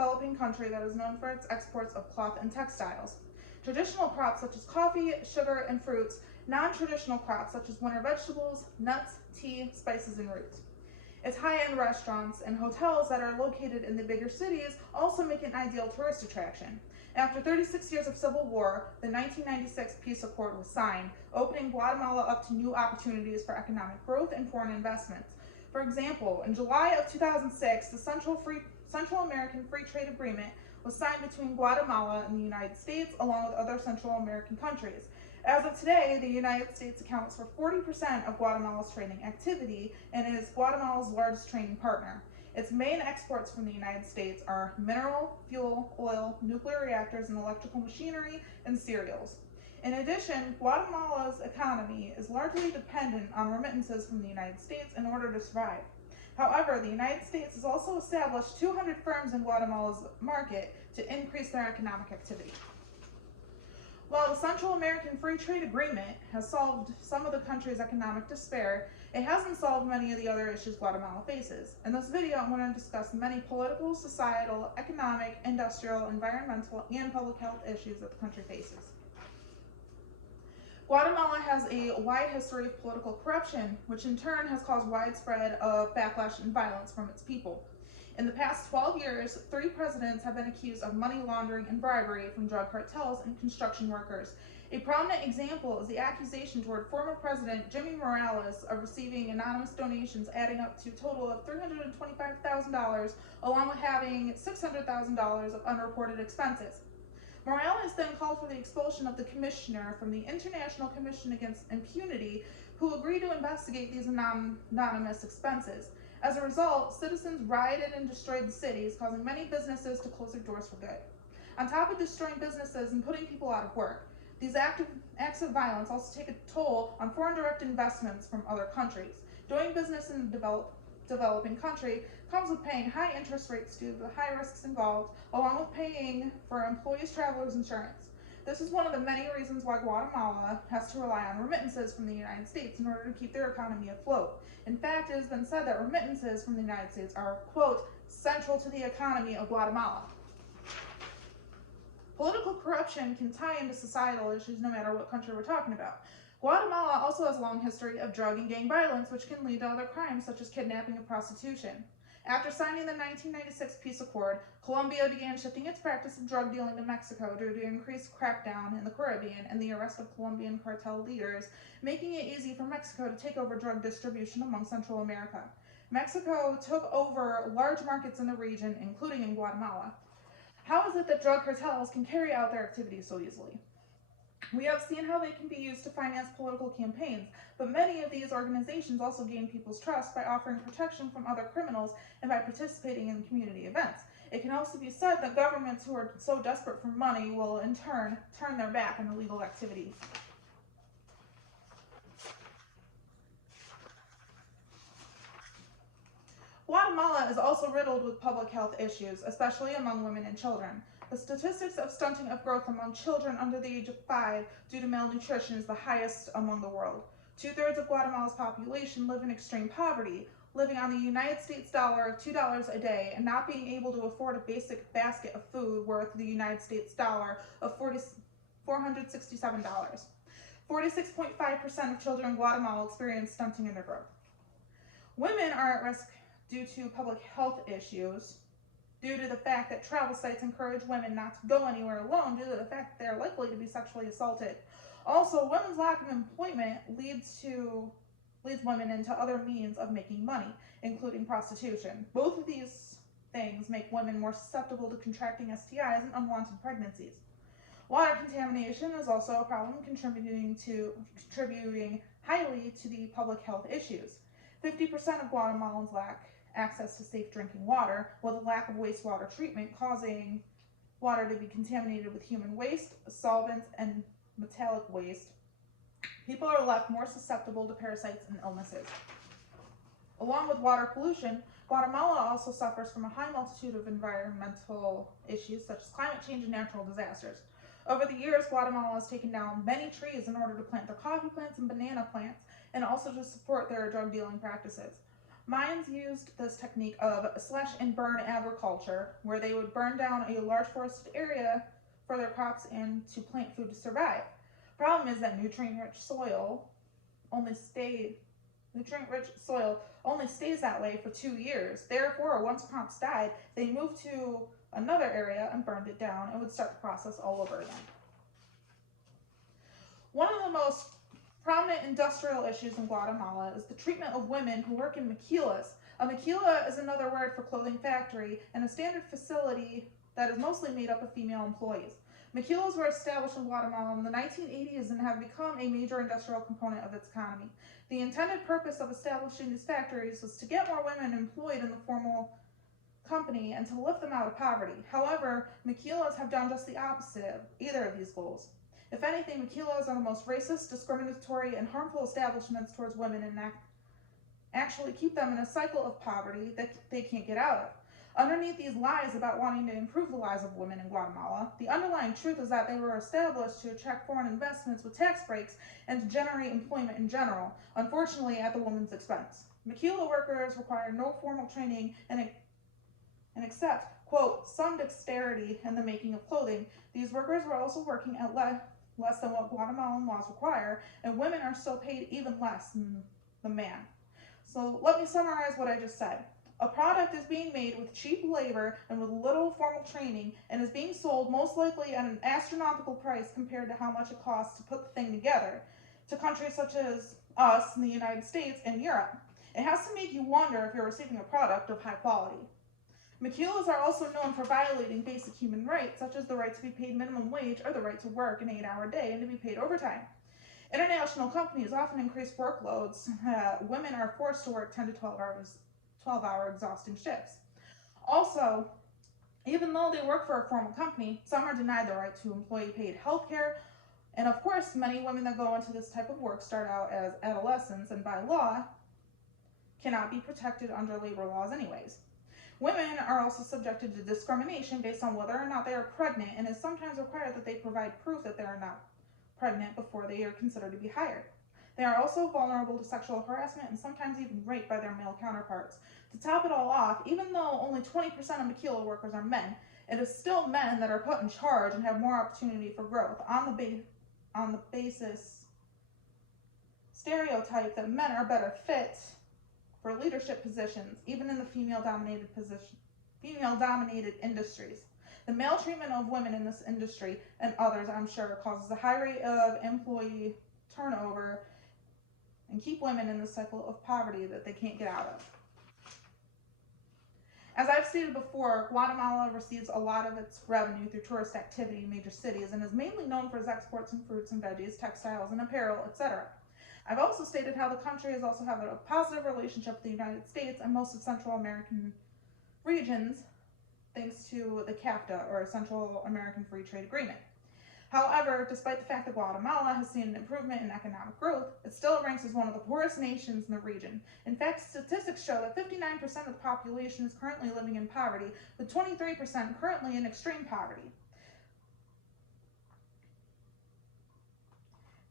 developing country that is known for its exports of cloth and textiles. Traditional crops such as coffee, sugar, and fruits, non-traditional crops such as winter vegetables, nuts, tea, spices, and roots. Its high-end restaurants and hotels that are located in the bigger cities also make an ideal tourist attraction. After 36 years of civil war, the 1996 peace accord was signed, opening Guatemala up to new opportunities for economic growth and foreign investments. For example, in July of 2006, the Central American Free Trade Agreement was signed between Guatemala and the United States, along with other Central American countries. As of today, the United States accounts for 40% of Guatemala's trading activity and is Guatemala's largest trading partner. Its main exports from the United States are mineral, fuel, oil, nuclear reactors and electrical machinery, and cereals. In addition, Guatemala's economy is largely dependent on remittances from the United States in order to survive. However, the United States has also established 200 firms in Guatemala's market to increase their economic activity. While the Central American Free Trade Agreement has solved some of the country's economic despair, it hasn't solved many of the other issues Guatemala faces. In this video, I'm going to discuss many political, societal, economic, industrial, environmental, and public health issues that the country faces. Guatemala has a wide history of political corruption, which in turn has caused widespread backlash and violence from its people. In the past 12 years, 3 presidents have been accused of money laundering and bribery from drug cartels and construction workers. A prominent example is the accusation toward former President Jimmy Morales of receiving anonymous donations adding up to a total of $325,000, along with having $600,000 of unreported expenses. Morales then called for the expulsion of the commissioner from the International Commission Against Impunity, who agreed to investigate these anonymous expenses. As a result, citizens rioted and destroyed the cities, causing many businesses to close their doors for good. On top of destroying businesses and putting people out of work, these acts of violence also take a toll on foreign direct investments from other countries. Doing business in a developing country comes with paying high interest rates due to the high risks involved, along with paying for employees' travelers' insurance. This is one of the many reasons why Guatemala has to rely on remittances from the United States in order to keep their economy afloat. In fact, it has been said that remittances from the United States are, quote, central to the economy of Guatemala. Political corruption can tie into societal issues no matter what country we're talking about. Guatemala also has a long history of drug and gang violence, which can lead to other crimes such as kidnapping and prostitution. After signing the 1996 peace accord, Colombia began shifting its practice of drug dealing to Mexico due to increased crackdown in the Caribbean and the arrest of Colombian cartel leaders, making it easy for Mexico to take over drug distribution among Central America. Mexico took over large markets in the region, including in Guatemala. How is it that drug cartels can carry out their activities so easily? We have seen how they can be used to finance political campaigns, but many of these organizations also gain people's trust by offering protection from other criminals and by participating in community events. It can also be said that governments who are so desperate for money will in turn their back on illegal activity. Guatemala is also riddled with public health issues, especially among women and children. The statistics of stunting of growth among children under the age of 5 due to malnutrition is the highest among the world. 2/3 of Guatemala's population live in extreme poverty, living on the United States dollar of $2 a day and not being able to afford a basic basket of food worth the United States dollar of $467. 46.5% of children in Guatemala experience stunting in their growth. Women are at risk due to public health issues, due to the fact that travel sites encourage women not to go anywhere alone due to the fact that they are likely to be sexually assaulted. Also, women's lack of employment leads women into other means of making money, including prostitution. Both of these things make women more susceptible to contracting STIs and unwanted pregnancies. Water contamination is also a problem, contributing highly to the public health issues. 50% of Guatemalans lack access to safe drinking water, with a lack of wastewater treatment causing water to be contaminated with human waste, solvents, and metallic waste. People are left more susceptible to parasites and illnesses. Along with water pollution, Guatemala also suffers from a high multitude of environmental issues such as climate change and natural disasters. Over the years, Guatemala has taken down many trees in order to plant their coffee plants and banana plants, and also to support their drug dealing practices. Mayans used this technique of slash and burn agriculture, where they would burn down a large forested area for their crops and to plant food to survive. Problem is that nutrient-rich soil only stays that way for 2 years. Therefore, once crops died, they moved to another area and burned it down and would start the process all over again. One of the most prominent industrial issues in Guatemala is the treatment of women who work in maquilas. A maquila is another word for clothing factory and a standard facility that is mostly made up of female employees. Maquilas were established in Guatemala in the 1980s and have become a major industrial component of its economy. The intended purpose of establishing these factories was to get more women employed in the formal company and to lift them out of poverty. However, maquilas have done just the opposite of either of these goals. If anything, maquilas are the most racist, discriminatory, and harmful establishments towards women and actually keep them in a cycle of poverty that they can't get out of. Underneath these lies about wanting to improve the lives of women in Guatemala, the underlying truth is that they were established to attract foreign investments with tax breaks and to generate employment in general, unfortunately at the woman's expense. Maquila workers require no formal training and accept, quote, some dexterity in the making of clothing. These workers are also working at less than what Guatemalan laws require, and women are still paid even less than the man. So let me summarize what I just said. A product is being made with cheap labor and with little formal training and is being sold most likely at an astronomical price compared to how much it costs to put the thing together to countries such as us in the United States and Europe. It has to make you wonder if you're receiving a product of high quality. Maquilas are also known for violating basic human rights, such as the right to be paid minimum wage or the right to work an 8-hour day and to be paid overtime. International companies often increase workloads. Women are forced to work 10 to 12-hour exhausting shifts. Also, even though they work for a formal company, some are denied the right to employee-paid health care. And of course, many women that go into this type of work start out as adolescents and by law cannot be protected under labor laws anyways. Women are also subjected to discrimination based on whether or not they are pregnant, and is sometimes required that they provide proof that they are not pregnant before they are considered to be hired. They are also vulnerable to sexual harassment and sometimes even raped by their male counterparts. To top it all off, even though only 20% of maquila workers are men, it is still men that are put in charge and have more opportunity for growth on the basis stereotype that men are better fit for leadership positions, even in the female-dominated industries. The male treatment of women in this industry and others, I'm sure, causes a high rate of employee turnover and keep women in the cycle of poverty that they can't get out of. As I've stated before, Guatemala receives a lot of its revenue through tourist activity in major cities and is mainly known for its exports in fruits and veggies, textiles and apparel, etc. I've also stated how the country has also had a positive relationship with the United States and most of Central American regions, thanks to the CAFTA, or Central American Free Trade Agreement. However, despite the fact that Guatemala has seen an improvement in economic growth, it still ranks as one of the poorest nations in the region. In fact, statistics show that 59% of the population is currently living in poverty, with 23% currently in extreme poverty.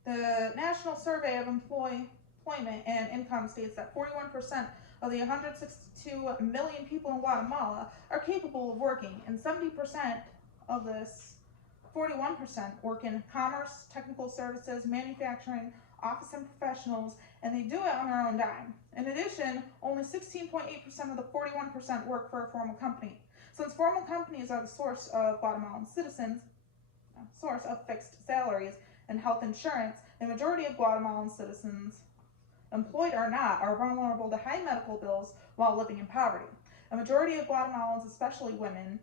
The National Survey of Employment and Income states that 41% of the 162 million people in Guatemala are capable of working, and 70% of this 41% work in commerce, technical services, manufacturing, office and professionals, and they do it on their own dime. In addition, only 16.8% of the 41% work for a formal company. Since formal companies are the source of Guatemalan citizens, source of fixed salaries and health insurance, the majority of Guatemalan citizens, employed or not, are vulnerable to high medical bills while living in poverty. A majority of Guatemalans, especially women,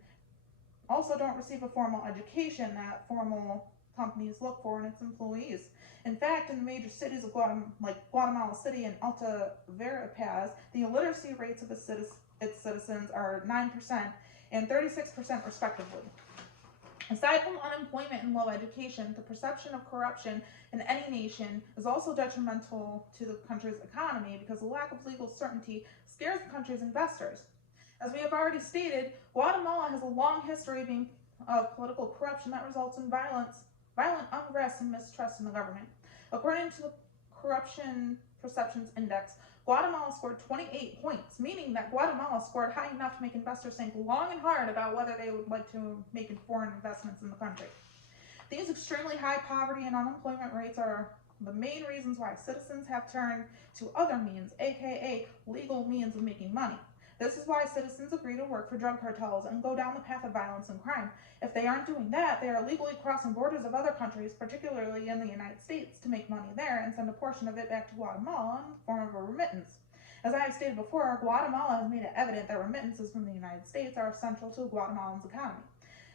also don't receive a formal education that formal companies look for in its employees. In fact, in the major cities of Guatemala City and Alta Verapaz, the illiteracy rates of its citizens are 9% and 36% respectively. Aside from unemployment and low education, the perception of corruption in any nation is also detrimental to the country's economy because the lack of legal certainty scares the country's investors. As we have already stated, Guatemala has a long history of political corruption that results in violent unrest and mistrust in the government. According to the Corruption Perceptions Index, Guatemala scored 28 points, meaning that Guatemala scored high enough to make investors think long and hard about whether they would like to make foreign investments in the country. These extremely high poverty and unemployment rates are the main reasons why citizens have turned to other means, aka legal means of making money. This is why citizens agree to work for drug cartels and go down the path of violence and crime. If they aren't doing that, they are illegally crossing borders of other countries, particularly in the United States, to make money there and send a portion of it back to Guatemala in the form of a remittance. As I have stated before, Guatemala has made it evident that remittances from the United States are essential to Guatemalan's economy.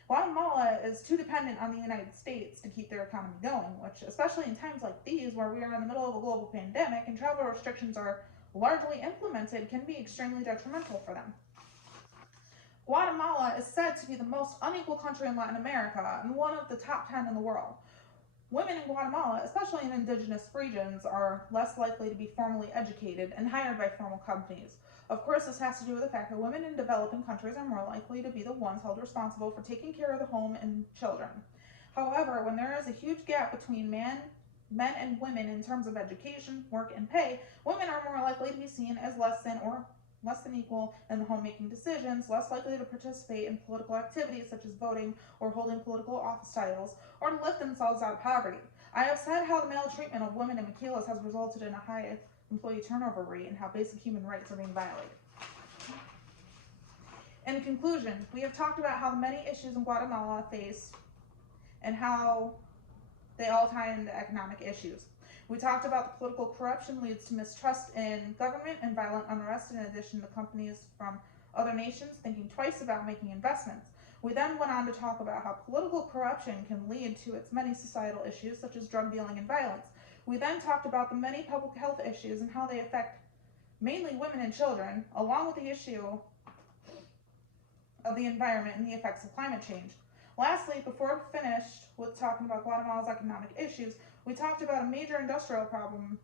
Guatemala is too dependent on the United States to keep their economy going, which, especially in times like these where we are in the middle of a global pandemic and travel restrictions are largely implemented, can be extremely detrimental for them. Guatemala is said to be the most unequal country in Latin America and one of the top 10 in the world. Women in Guatemala, especially in indigenous regions, are less likely to be formally educated and hired by formal companies. Of course, this has to do with the fact that women in developing countries are more likely to be the ones held responsible for taking care of the home and children. However, when there is a huge gap between men and women in terms of education, work, and pay, women are more likely to be seen as less than equal in the homemaking decisions, less likely to participate in political activities such as voting or holding political office titles, or to lift themselves out of poverty. I have said how the maltreatment of women in maquilas has resulted in a high employee turnover rate and how basic human rights are being violated. In conclusion, we have talked about how the many issues in Guatemala face and how they all tie into economic issues. We talked about the political corruption leads to mistrust in government and violent unrest, in addition to companies from other nations thinking twice about making investments. We then went on to talk about how political corruption can lead to its many societal issues such as drug dealing and violence. We then talked about the many public health issues and how they affect mainly women and children, along with the issue of the environment and the effects of climate change. Lastly, before we finished with talking about Guatemala's economic issues, we talked about a major industrial problem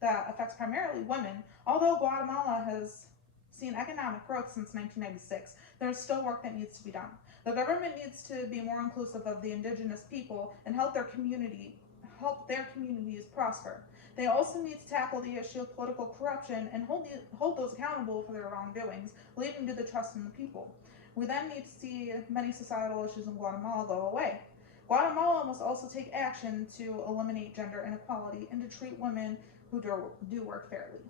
that affects primarily women. Although Guatemala has seen economic growth since 1996, there is still work that needs to be done. The government needs to be more inclusive of the indigenous people and help their communities prosper. They also need to tackle the issue of political corruption and hold those accountable for their wrongdoings, leading to the trust in the people. We then need to see many societal issues in Guatemala go away. Guatemala must also take action to eliminate gender inequality and to treat women who do work fairly.